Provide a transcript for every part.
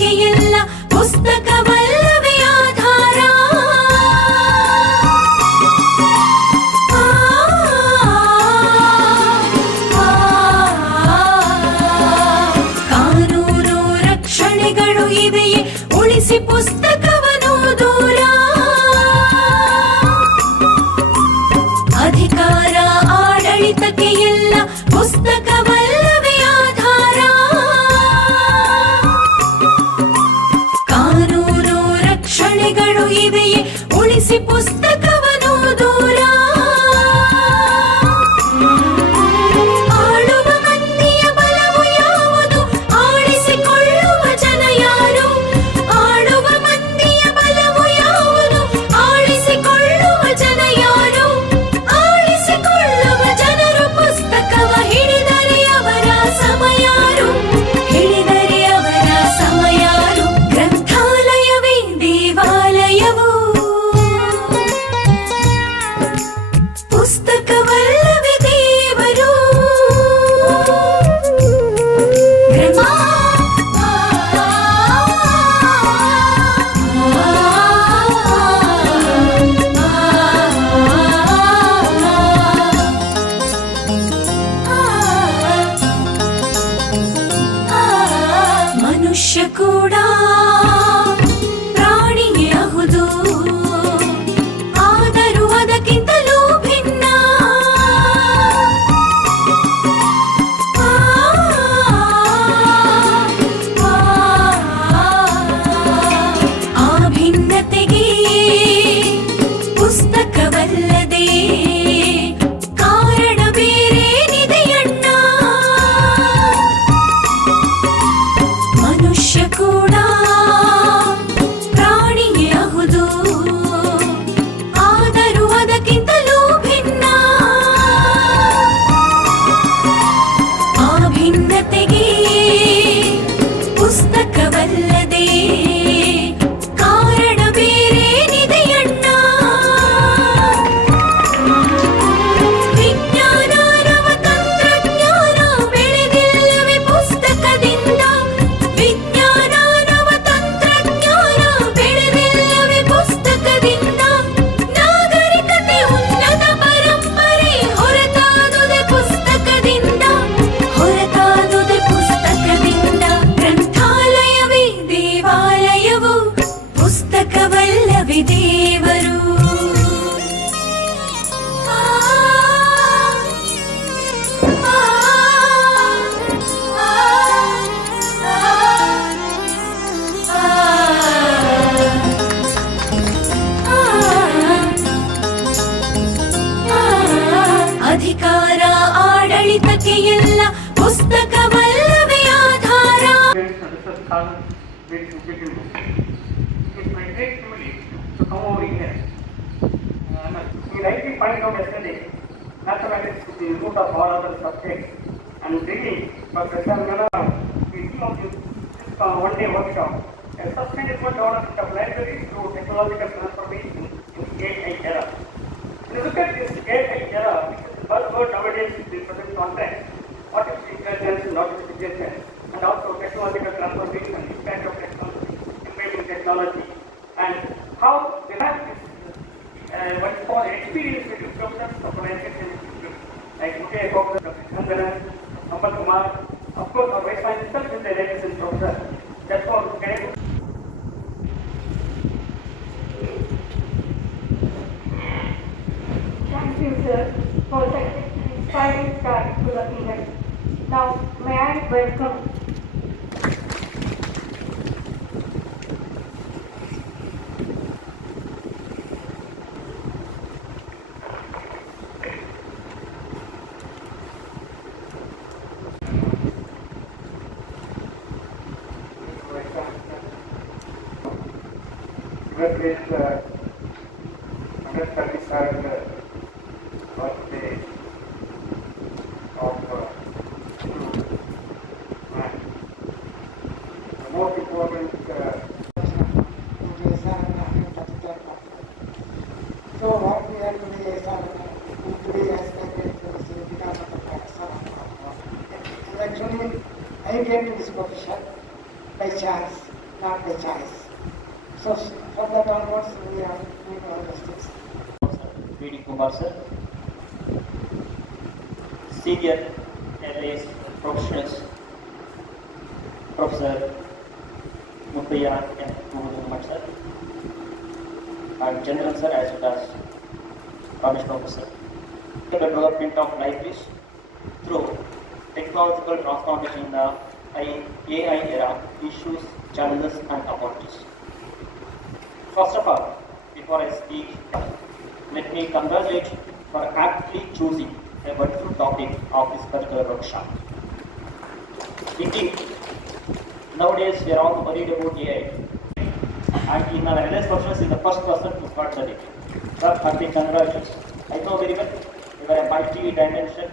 ಆಡಳಿತಕ್ಕೆ ಎಲ್ಲ ಪುಸ್ತಕವಲ್ಲವೇ ಆಧಾರ. ಕಾನೂನು ರಕ್ಷಣೆಗಳು ಇವೆಯೇ ಉಳಿಸಿ ಪುಸ್ತಕವನ್ನು ದೂರ. ಅಧಿಕಾರ ಆಡಳಿತಕ್ಕೆ ಎಲ್ಲ ಪುಸ್ತಕವಲ್ಲವೇ ಆಧಾರ. ಕಾನೂನು ರಕ್ಷಣೆಗಳು ಇವೆಯೇ ಉಳಿಸಿ ಪುಸ್ತಕವನ್ನು ದೂರ. ಆಳುವ ಮಂದಿಯ ಬಲವು ಯಾವುದು, ಆಳಿಸಿಕೊಳ್ಳುವ ಜನ ಯಾರು? ಆಳುವ ಮಂದಿಯ ಬಲವು ಯಾವುದು, ಆಳಿಸಿಕೊಳ್ಳುವ ಜನ ಯಾರು? ಆಳಿಸಿಕೊಳ್ಳುವ ಜನರು ಪುಸ್ತಕವ ಹಿಡಿದರೆ ಅವರ ಸಮಯಾರು, ಹಿಡಿದರೆ ಅವರ ಸಮಯಾರು. ಗ್ರಂಥಾಲಯವೇ ದೇವಾಲಯವು, ಪುಸ್ತಕವಲ್ಲವೇ ದೇವರು. ಮನುಷ್ಯ ಕೂಡ ಪ್ರಾಣಿಯೇ ಹೌದು, ಆದರೂ ಅದಕ್ಕಿಂತಲೂ ಭಿನ್ನ. ಆ ಭಿನ್ನತೆಗೆ ಪುಸ್ತಕವಲ್ಲದೆ ಕಾರಣ ಬೇರೇನಿದೆಯಣ್ಣ. ಮನುಷ್ಯ ಕೂಡ ಪ್ರಾಣಿಯೇ ಹೌದು, ಆದರೂ ಅದಕ್ಕಿಂತಲೂ ಭಿನ್ನ. ಆ ಭಿನ್ನತೆಗೆ ಪುಸ್ತಕವಲ್ಲದೆ ಕಾರಣ ಬೇರೇನಿದೆಯಣ್ಣ. ವಿಜ್ಞಾನ ನವ ತಂತ್ರಜ್ಞಾನ ಬೆಳೆದಿಲ್ಲವೇ ಪುಸ್ತಕದಿಂದ. ವಿಜ್ಞಾನ ನವ ತಂತ್ರಜ್ಞಾನ ಬೆಳೆದಿಲ್ಲವೇ ಪುಸ್ತಕದಿಂದ. ನಾಗರಿಕತೆ ಉನ್ನತ ಪರಂಪರೆ ಹೊರತಾದುದೆ ಪುಸ್ತಕದಿಂದ, ಹೊರತಾದುದೆ ಪುಸ್ತಕದಿಂದ. ಗ್ರಂಥಾಲಯವೇ ದೇವಾಲಯವು, ಪುಸ್ತಕವಲ್ಲವೇ ದೇವರು. ಅಧಿಕಾರ ಆಡಳಿತಕ್ಕೆ ಎಲ್ಲ ಪುಸ್ತಕವಲ್ಲವೇ ಆಧಾರ. It's my great privilege to come over here. We rightly pointed out yesterday, mathematics is the root of all other subjects. And really, Dr.S.R.Ranganathan, we came up with this one-day workshop, a sustainable development of libraries through technological transformation in AI era. When you look at this AI era, which is the buzzword nowadays in the present context, artificial intelligence and automation, and also technological transformation, impact of technology, enabling technology, and how they have this what is called experience with disruptors of organization, like Dr. S.R.Ranganathan, Ambat Kumar, of course our vice chancellor itself is the latest professor. That's all. Thank you, sir, for such an inspiring start to the event. Now, may I welcome Congratulate Dr.S.R.Ranganathan birthday of and the most important So what we are doing is today as compared to the Behalf of Dr.S.R.Ranganathan. Actually, I came to this profession by chance. not the choice. So from that onwards, we are doing all those things. B.D. Kumar sir, senior LAS professionals, Professor Muppaya and Muhammad sir, and General sir as well as Ramesh Babu sir. The development of libraries through technological transformation in the AI era, issues, challenges and opportunities. First of all, before I speak, let me congratulate for aptly choosing a wonderful topic of this particular workshop. Indeed, nowadays we are all worried about AI, and in our LS person is the first person who got the degree. Sir, happy congratulations. I know very well you are a multi-dimensional,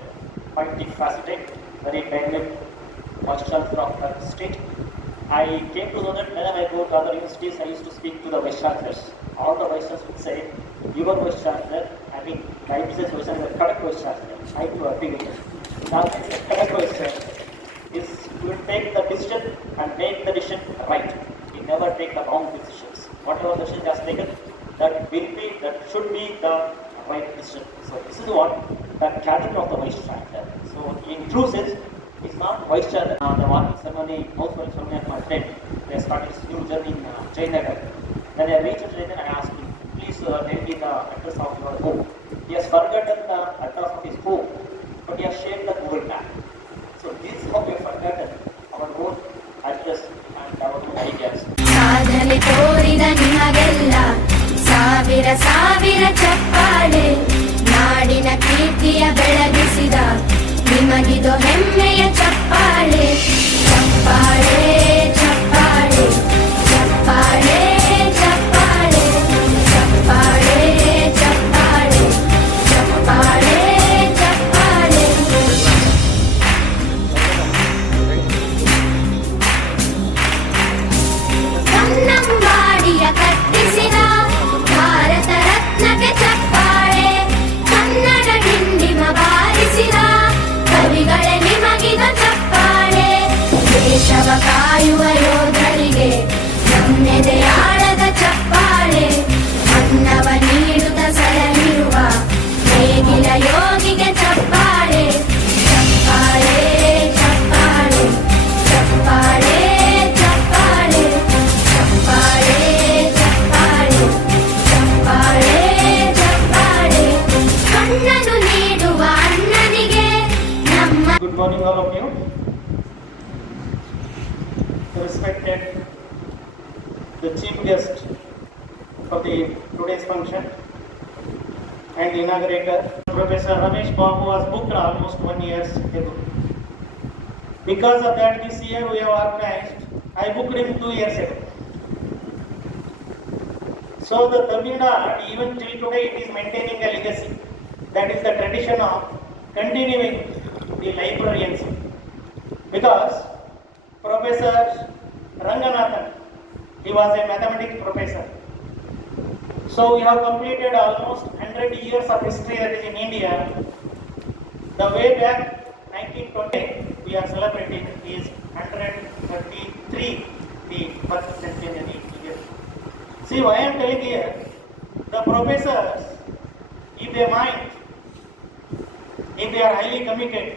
multifaceted, very dynamic vice chancellor of the state. I came to know that whenever I go to other universities, I used to speak to the vice chancellors. All the vice chancellors would say, "Your vice chancellor, I mean, I say vice chancellor, correct vice chancellor." I do agree with it. Now, the correct vice chancellor is you will take the decision and make the decision right. You never take the wrong decisions. Whatever decision has taken, that should be the right decision. So this is what the character of the vice chancellor. So in true sense, it's not vice chancellor. The warming ceremony, housewarming ceremony of my friend, they started his new journey in Jayanagar. When I reached Jayanagar, I asked him, "Please tell me the address of your home." He has forgotten the address of his home, but he has shared the Google map. So this is how we have forgotten our own address and our own ideas. ಸಾಧನೆ ತೋರಿದ ನಿಮಗೆಲ್ಲ ಸಾವಿರ ಸಾವಿರ ಚಪ್ಪಾಳೆ, ನಾಡಿನ ಕೀರ್ತಿಯ ಬೆಳಗಿಸಿದ ನಿಮಗಿದು ಹೆಮ್ಮೆಯ ಚಪ್ಪಾಳೆ. ಚಪ್ಪಾಳೆ ಚಪ್ಪಾಳೆ ಚಪ್ಪಾಳೆ ಚಪ್ಪಾಳೆ ಚಪ್ಪಾಳೆ ಚಪ್ಪಾಳೆ ಚಪ್ಪಾಳೆ ಚಪ್ಪಾಳೆ. ಕನ್ನಂಬಾಡಿಯ ಕಟ್ಟಿಸಿದ ಭಾರತ ರತ್ನಕ್ಕೆ ಚಪ್ಪಾಳೆ. ಕನ್ನಡ ಡಿಂಡಿಮ ಬಾರಿಸಿದ ಕವಿಗಳೇ ನಿಮಗಿದ ಚಪ್ಪಾಳೆ. ದೇಶವ ಕಾಯುವ ಯೋಧರಿಗೆ ನಮ್ಮೆದೆಯಾಳದ ಚಪ್ಪಾಳೆ. ಅನ್ನವ ನೀಡುತ್ತ ಸಲಹಿರುವ ನೇಗಿಲ ಯೋಗಿಗೆ ಚಪ್ಪಾಳೆ. ಚಪ್ಪಾಳೆ ಚಪ್ಪಾಳೆ ಚಪ್ಪಾಳೆ ಚಪ್ಪಾಳೆ ಚಪ್ಪಾಳೆ ಚಪ್ಪಾಳೆ ಚಪ್ಪಾಳೆ ಚಪ್ಪಾಳೆ. ಕಣ್ಣನು ನೀಡುವ ಅಣ್ಣನಿಗೆ ನಮ್ಮ. Good morning, all of you. Respected the chief guest of the today's function and the inaugurator, Professor Ramesh Babu, was booked almost 1 year ago. Because of that, this year we have organized. I booked him 2 years ago. So the Tamil Nadu, even till today, it is maintaining a legacy. That is the tradition of continuing the librarianship. Because Professor Ranganathan, he was a mathematics professor. So we have completed almost 100 years of history that is in India. The way back 1920, we are celebrating is 133 the birth centenary year. See why I am telling here, the professors, if they mind, if they are highly committed,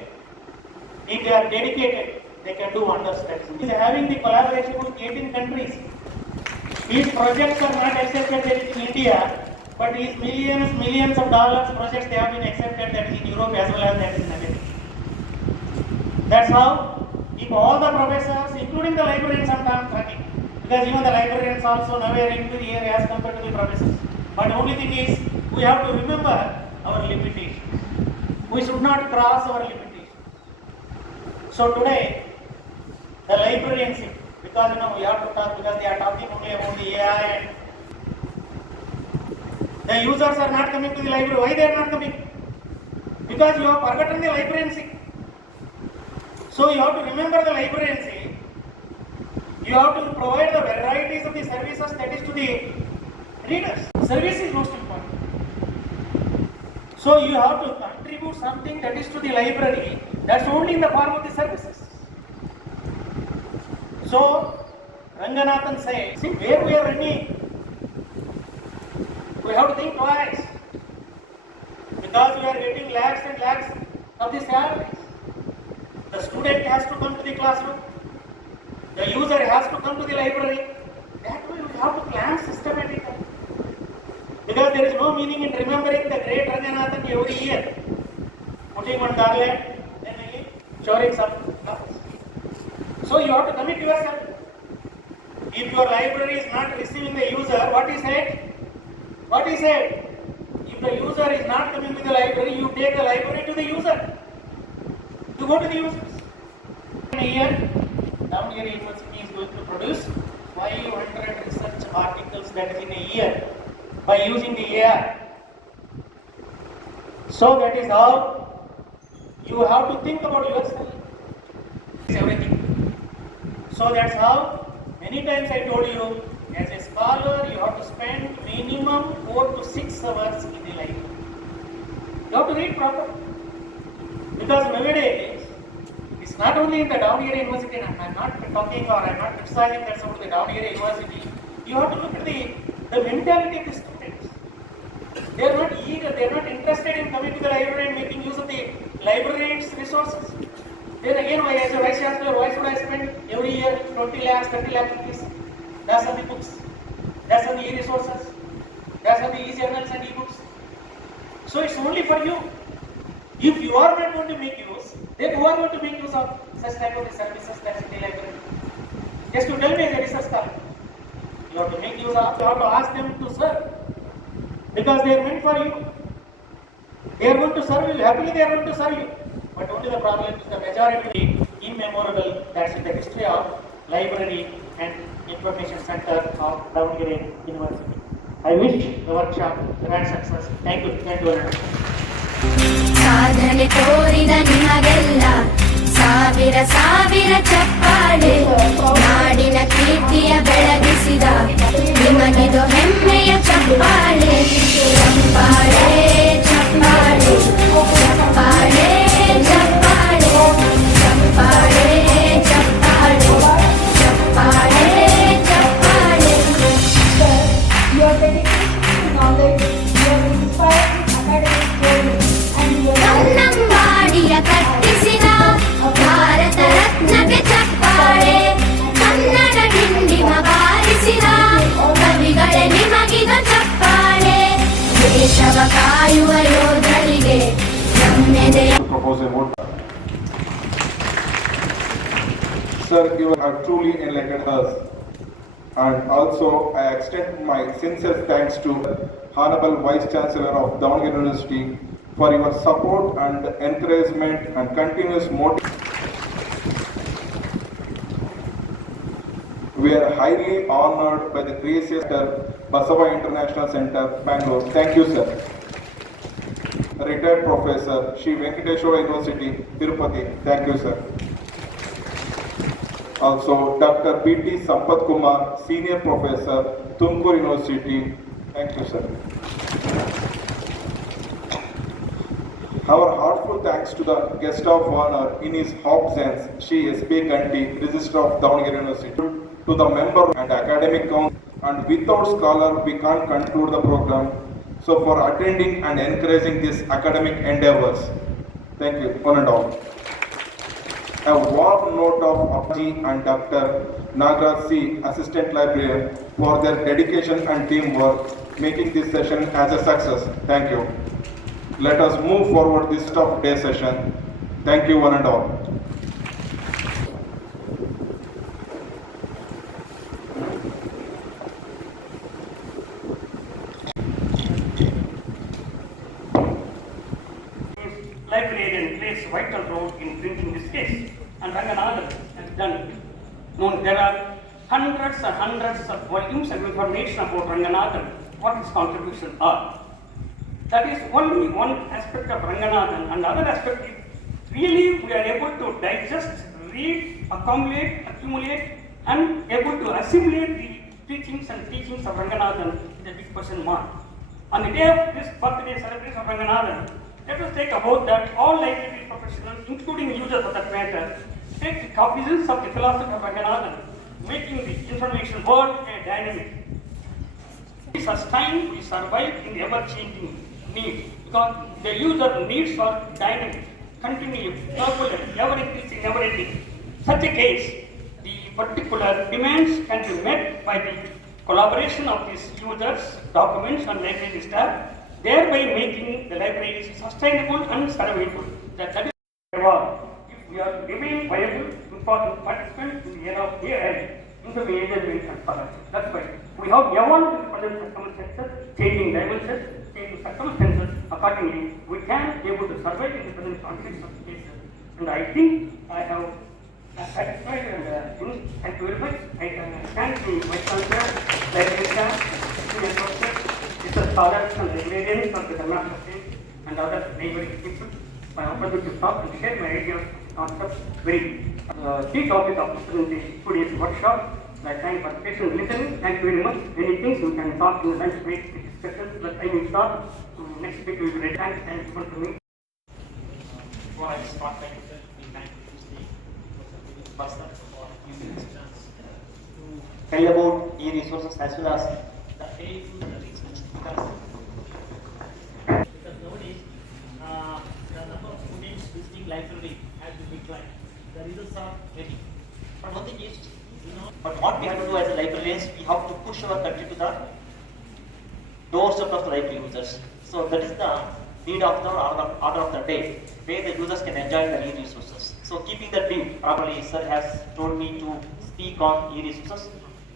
if they are dedicated, they can do wonders. He is having the collaboration with 18 countries. These projects are not accepted in India, but these millions of dollars projects they have been accepted that is in Europe as well as that is in America. That's how, if all the professors, including the librarians, sometimes talking, because even the librarians also nowhere inferior as compared to the professors. But the only thing is, we have to remember our limitations. We should not cross our limitations. So today, the librarianship, because we have to talk, because they are talking only about the AI and the users are not coming to the library. Why they are not coming? Because you have forgotten the librarianship. So you have to remember the librarianship. You have to provide the varieties of the services that is to the readers. Service is most important. So you have to contribute something that is to the library. That's only in the form of the services. So Ranganathan said, see where we are running. We have to think twice. Because we are getting lakhs and lakhs of the salaries. The student has to come to the classroom. The user has to come to the library. That way we have to plan systematically. Because there is no meaning in remembering the great Ranganathan every year. Putting one garland, then again showing some flowers. So you have to commit yourself. If your library is not receiving the user, what is said? What is said? If the user is not coming to the library, you take the library to the user. You go to the users. In a year, Davangere University is going to produce 500 research articles, that is in a year, by using the AI. So that is how you have to think about yourself. It's everything. So that's how many times I told you, as a scholar, you have to spend minimum 4 to 6 hours in the library. You have to read properly. Because nowadays, it's not only in the Davangere University, and I'm not talking or I'm not criticizing that's about the Davangere University. You have to look at the mentality of the students. They are not eager, they are not interested in coming to the library and making use of the library's resources. Then again, as a Vice Chancellor, why should I spend every year 20 lakhs, 30 lakhs rupees? That's on the books, that's on the e-resources, that's on the e-journals and e-books. So it's only for you. If you are not going to make use, then who are going to make use of such type of the services that's in the library? Just to tell me as a research scholar. You have to make use of, you have to ask them to serve. Because they are meant for you. They are going to serve you, happily they are going to serve you. But only the problem is the majority immemorable, that's in the history of library and information center of Davangere University. I wish the workshop grand success. Thank you. Thank you very much. ಸಾಧನೆ ತೋರಿದ ನಿಮಗೆಲ್ಲ ಸಾವಿರ ಸಾವಿರ ಚಪ್ಪಾಳೆ ನಾಡಿನ ಕೀರ್ತಿಯ ಬೆಳಗಿಸಿದ ನಿಮಗಿದು ಹೆಮ್ಮೆಯ ಚಪ್ಪಾಳೆ ಚಪ್ಪಾಳೆ ಚಪ್ಪಾಳೆ ಚಪ್ಪಾಳೆ ಚಪ್ಪಾಳೆ ಚಪ್ಪಾಳೆ ಚಪ್ಪಾಳೆ ಚಪ್ಪಾಳೆ ಚಪ್ಪಾಳೆ Your dedication to knowledge, your inspiring academic journey, and your ಕನ್ನಂಬಾಡಿಯ ಕಟ್ಟಿಸಿದ ಭಾರತ ರತ್ನಕ್ಕೆ ಚಪ್ಪಾಳೆ ಕನ್ನಡ ಡಿಂಡಿಮ ಬಾರಿಸಿದ ಕವಿಗಳೇ ನಿಮಗಿದ ಚಪ್ಪಾಳೆ ದೇಶವ ಕಾಯುವ ಯೋಧರಿಗೆ ನಮ್ಮೆದೆಯ propose a vote. Sir, you have truly enlightened us. And also, I extend my sincere thanks to Honorable Vice Chancellor of Davangere University for your support and encouragement and continuous motivation. We are highly honored by the gracious Basava International Center, Bangalore. Thank you, sir. Retired Professor, Sri Venkateshwara University, Tirupati. Thank you, sir. Also, Dr. B.T. Sampath Kumar, Senior Professor, Tumkur University. Thank you, sir. Our heartful thanks to the guest of honor in his absence, Shri S.B. Ganti, Registrar of Davangere University, to the member and academic council, and without scholar we can't conclude the program. So for attending and encouraging these academic endeavors, thank you, one and all. A warm note of Abji and Dr. Nagaraj C, Assistant Librarian, for their dedication and teamwork, making this session as a success. Thank you. Let us move forward this tough day session. Thank you, one and all. Librarian plays a vital role in bringing this case, and Ranganathan has done it. Now, there are hundreds and hundreds of volumes of information about Ranganathan, what his contributions are. That is only one aspect of Ranganathan, and the other aspect is really we are able to digest, read, accumulate, and able to assimilate the teachings and teachings of Ranganathan is a big question mark. On the day of this birthday celebration of Ranganathan, let us take about that all library professionals, including users for that matter, take the cognizance of the philosophy of Ranganathan making the information world a dynamic. We sustain, we survive in ever-changing need because the user needs are dynamic, continuous, turbulent, ever-increasing, never-ending. Such a case, the particular demands can be met by the collaboration of these users, documents and library staff, thereby making the libraries sustainable and survivable. That is why if we are remaining viable, important participants in the era of AI, into the age and production. That's why we have evolved with present circumstances, changing dimensions, changing circumstances. Accordingly, we can be able to survive in the present context of the cases. And I think I have satisfied and thank you very much. I can thank the Vice Chancellor, library staff, senior professors, research scholars and librarians of the master state and other neighboring people. My opportunity to talk and share my ideas, concepts, very key topic of today's workshop. I thank for patient listening. Thank you very much. Any things we can talk in the lunch break discussions, but I will start. Next week we will return. Thank you for me. Before I start my lecture, we thank the person for giving this chance to tell about e-resources as well as the AI tools and research. Because nowadays, the number of students visiting library has been declined. The results are heavy. But one thing is, but what we have to do as a librarians, we have to push our country to the doorstep of the library users. So that is the need of the order of the day, where the users can enjoy the e-resources. So keeping that view, probably sir has told me to speak on e-resources.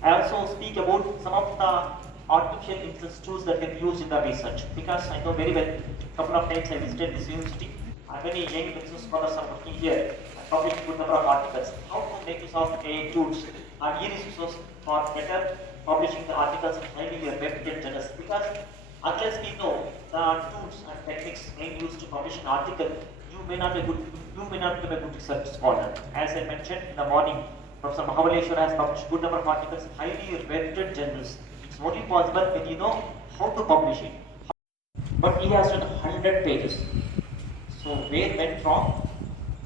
I also speak about some of the artificial intelligence tools that can be used in the research, because I know very well, a couple of times I visited this university, and many young research scholars are working here, published a good number of articles. How to make use of AI tools and e-resources for better publishing the articles in highly reputed journals, because unless we know the tools and techniques being used to publish an article, you may not become a good research scholar. As I mentioned in the morning, Professor Mahabaleshwar has published a good number of articles in highly reputed journals. It's only possible when you know how to publish it. But he has done 100 pages. So where went wrong?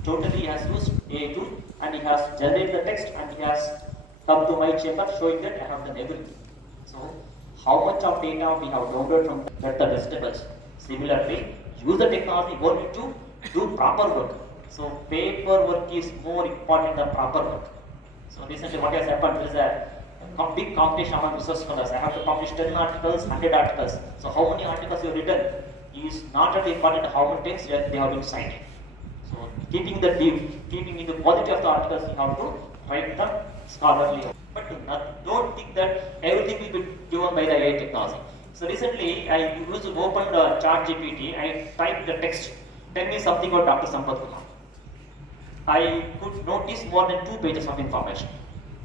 Totally he has used AI tool and he has generated the text and he has come to my chamber showing that I have done everything. So how much of data we have downloaded from the vegetables? Similarly, use the technology only to do proper work. So paperwork is more important than proper work. So recently what has happened, there is a big competition among research scholars. I have to publish 10 articles, 100 articles. So how many articles you have written is not at important how many times they have been cited. So keeping the view, keeping in the quality of the articles, you have to write the scholarly. But don't think that everything will be given by the AI technology. So recently I used to open the ChatGPT, I typed the text, tell me something about Dr. Sampath Kumar. I could notice more than 2 pages of information.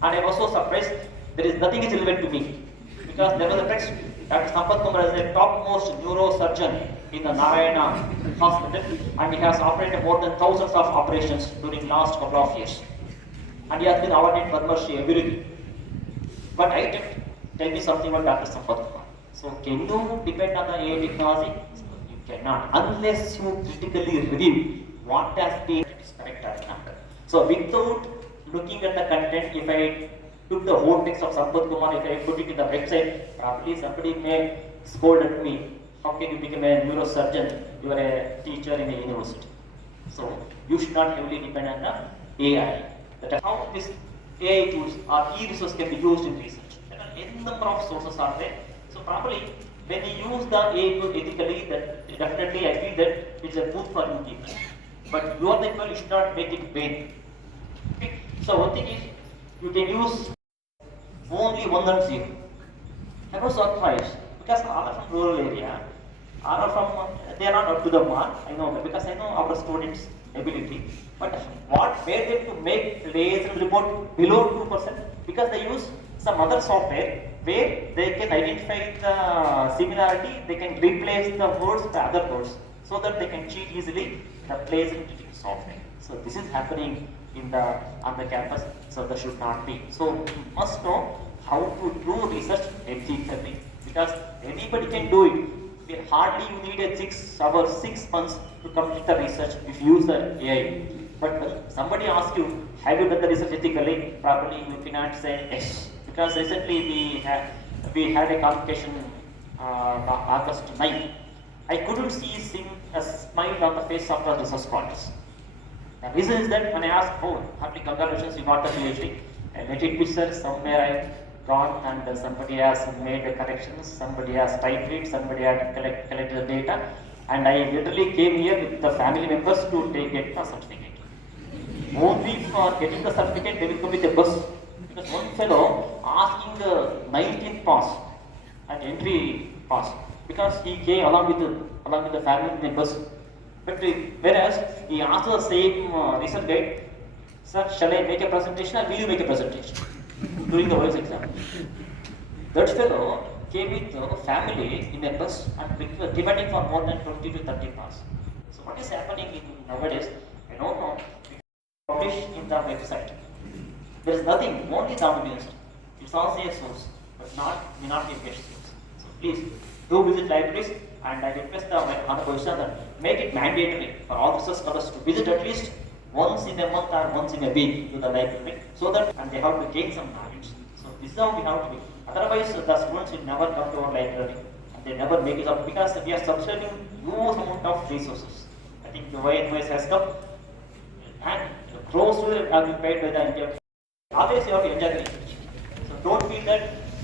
And I was so surprised, there is nothing is relevant to me. Because there was a text, Dr. Sampath Kumar is the topmost neurosurgeon in the Narayana hospital, and he has operated more than thousands of operations during last couple of years. And he has been awarded Padma Shri everything. But I didn't tell me something about Dr. Sampath Kumar. So can you depend on the AI technology? So you cannot, unless you critically review what has been correct or not. So without looking at the content, if I took the whole text of Sampath Kumar, if I put it in the website, probably somebody may scold at me. How can you become a neurosurgeon? You are a teacher in a university. So you should not heavily depend on the AI. That how this AI tools or e-resources can be used in research. There are n number of sources are there. So probably when you use the AI tool ethically, that definitely I feel that it's a good for you people. But you are the people, you should not make it vain. Okay. So one thing is, you can use only 1 and 0. I was surprised because all are from rural area, all are from, they are not up to the mark. I know that because I know our students' ability. But what made them to make laser report below 2%? Because they use some other software where they can identify the similarity, they can replace the words with other words, so that they can cheat easily the plagiarism software. So this is happening on the campus, so that should not be. So you must know how to do research ethically, because anybody can do it. Hardly you need a 6 hours, 6 months to complete the research if you use the AI. But when somebody asks you, have you done the research ethically, probably you cannot say yes. Because recently we had a convocation on August 9th. I couldn't see a smile on the face of the research scholars. The reason is that when I asked, oh, happy congratulations, you got the PhD, I let it be said somewhere I gone and somebody has made the corrections, somebody has typed it, somebody had collected the data, and I literally came here with the family members to get the certificate. Only for getting the certificate, they will come with a bus. Because one fellow asking the 19th pass and entry pass, because he came along with the family members. But whereas he asked the same recent guide, sir, shall I make a presentation or will you make a presentation during the voice exam? That fellow came with family in a bus and demanding for more than 20 to 30 pass. So what is happening nowadays? I don't know. Publish in the website. There is nothing, only the university. It's also a source, but may not be a best source. So please do visit libraries, and I request the honorable position that make it mandatory for all research scholars to visit at least once in a month or once in a week to the library, so that and they have to gain some knowledge. So this is how we have to be. Otherwise, the students will never come to our library and they never make it up, because we are subscribing huge amount of resources. I think the YNYS has come and close to it have been paid by the India. Always you have to enjoy the research. So don't feel that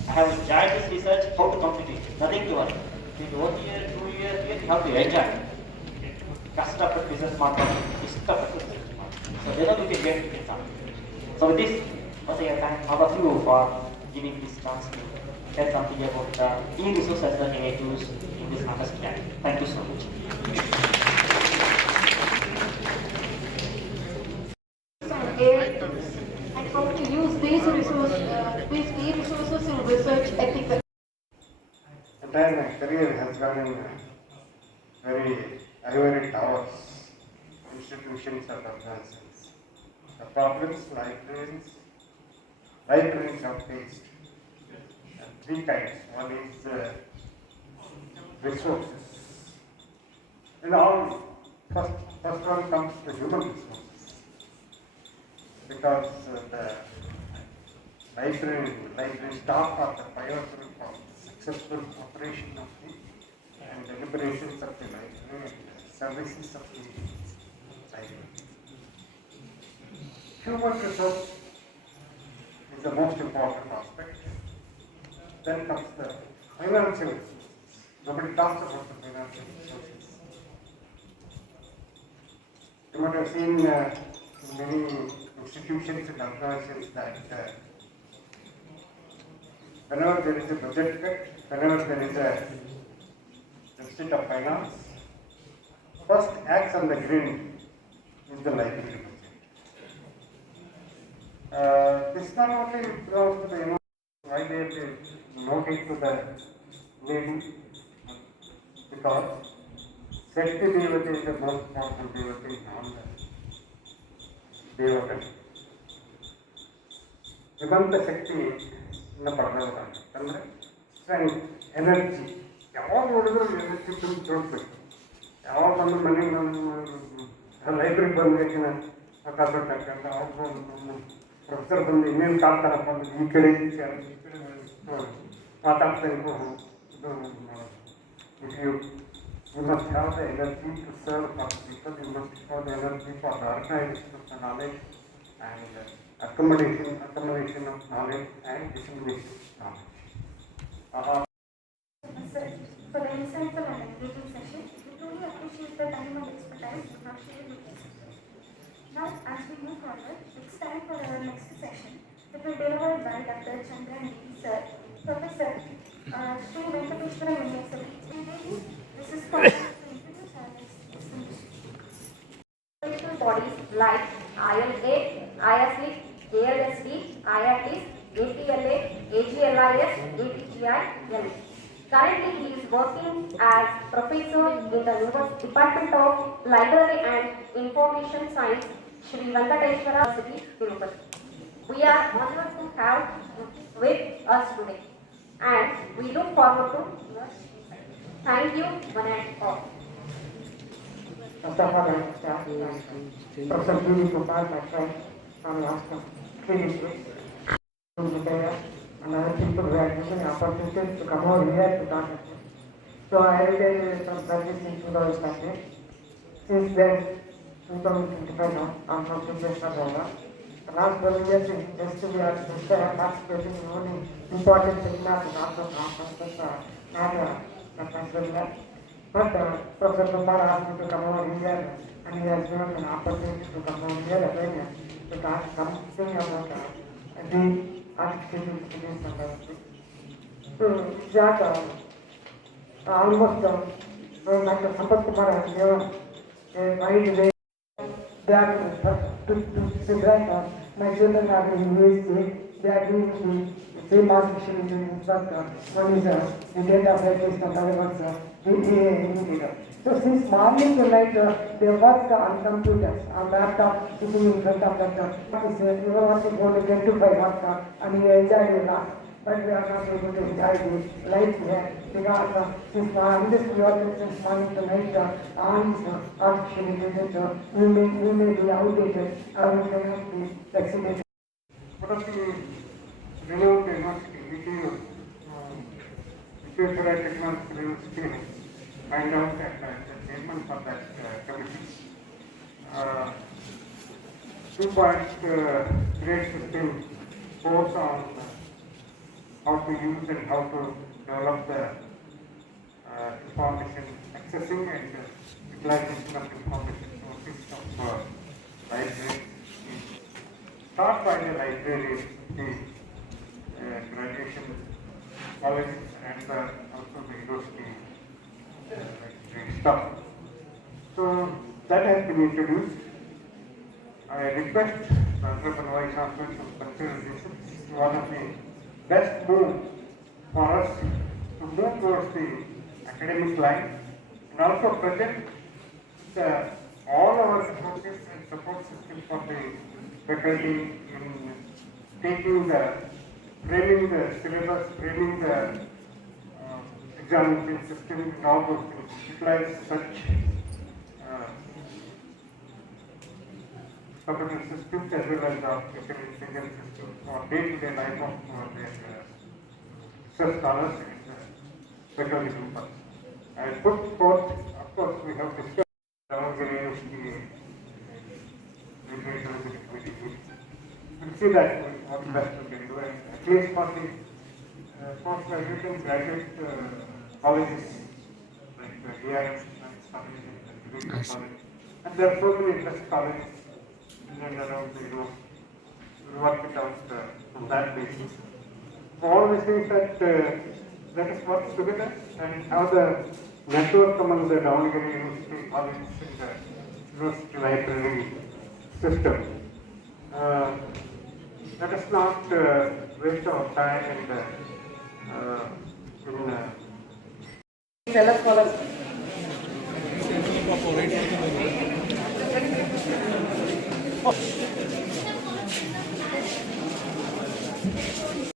I have enjoyed this research, how to complete it. Nothing to worry. In 1 year, 2 years, you have to enjoy it. Kastapattu business market, istapattu business market. So then you can get something. So with this, once again, thank all of you for giving this chance to tell something about the e-resource as the AI tools in this understanding. Thank you so much. And how to use these e-resources in research ethics. Entire my career has gone in very ivory towers, institutions and organizations. The problems libraries have faced three kinds. One is resources. And all first one comes to human resources. Because the library staff are the pioneers for successful operation of the and deliberations of the library and services of the library. Human resource is the most important aspect. Then comes the financial resources. Nobody talks about the financial resources. You might have seen many institutions and organizations that whenever there is a budget cut, whenever there is a deficit of finance, first acts on the grid is the library budget. This not only belongs to the why they noting to the lady, because Shakti Devata is the most powerful devata in all the devata. Vedanta Shakti in the Bhagavad strength, energy. All whatever energy to produce. All the money, library ಬಂದಬೇಕಿನ ಆಕಾಶ ತಕ್ಕಂತ professor ಬಂದು ಇನ್ನೇನು ಕಾಡ್ತಾರಪ್ಪ ಅಂದ್ರೆ ಈ ಕಡೆ ಮಾತಾಡ್ತಾ you must have the energy to serve the people, you must have the energy for the organization of the knowledge and accommodation of knowledge and dissemination of knowledge. For the insightful and engaging session, we truly appreciate the time and expertise you have shared with us. Now, as we move forward, it's time for our next session. It will be delivered by Dr. Ranganathan, sir, Professor Sri Venkateshwara This is for us to introduce our next distinguished professional bodies like ILA, ISLIC, ALSD, IRTs, ATLA, AGLIS, ATGI, LA. Currently, he is working as professor in the Department of Library and Information Science, Sri Venkateshwara University. We are honored to have with us today, and we look forward to your. Thank you, one and all. First of all, I have to start Professor B. Gopal, my friend from last 3 decades, and other people who are given opportunities to come over here to talk with me. So I retired from service in 2013. Since then, 2025 now, I'm from Dr.S.R.Ranganathan. The last 12 years in just we are participating in only important seminars and also conferences, not regular. But Professor Kumar asked me to come over here, and he has given me an opportunity to come over here again to talk something about the artificial intelligence and everything. So that almost Dr. Sampath Kumar has given a wide way. They are to grant my children are in USC, they are doing the same artificial intelligence, but one is the data scientist and other one's the AI engineer. So since morning to night, they work on computers, on laptop, sitting in front of that. You want to go to 10 to 5 work and you enjoy a lot. But we are not able to enjoy the life here because since this work since morning to night, all is artificial intelligence, we may be outdated or we cannot be vaccinated. One of the renowned university, Dr.S.R. University, find out that the chairman for that committee, 2-point grade system course on how to use and how to develop the information accessing and utilization of information sources of libraries. Start by the library, the graduation college and also the university stuff. So that has been introduced. I request the Honorable Vice Chancellor to consider this is one of the best move for us to move towards the academic line and also present all our resources and support system for the faculty in taking the training the syllabus, training the examination system and all those things. Utilize such computer systems as well as the artificial intelligence systems for day-to-day life of their research scholars and faculty members. I put forth, of course, we have discussed the University we'll see that what best we can do, and at least for the postgraduate and graduate colleges like the DIS and college, and there are so many best colleges in and around the Europe. We work it out from that basis. All these things that let us work together and have the network among the Davangere University colleges and the university library system. Let us not waste our time in Fellow scholars.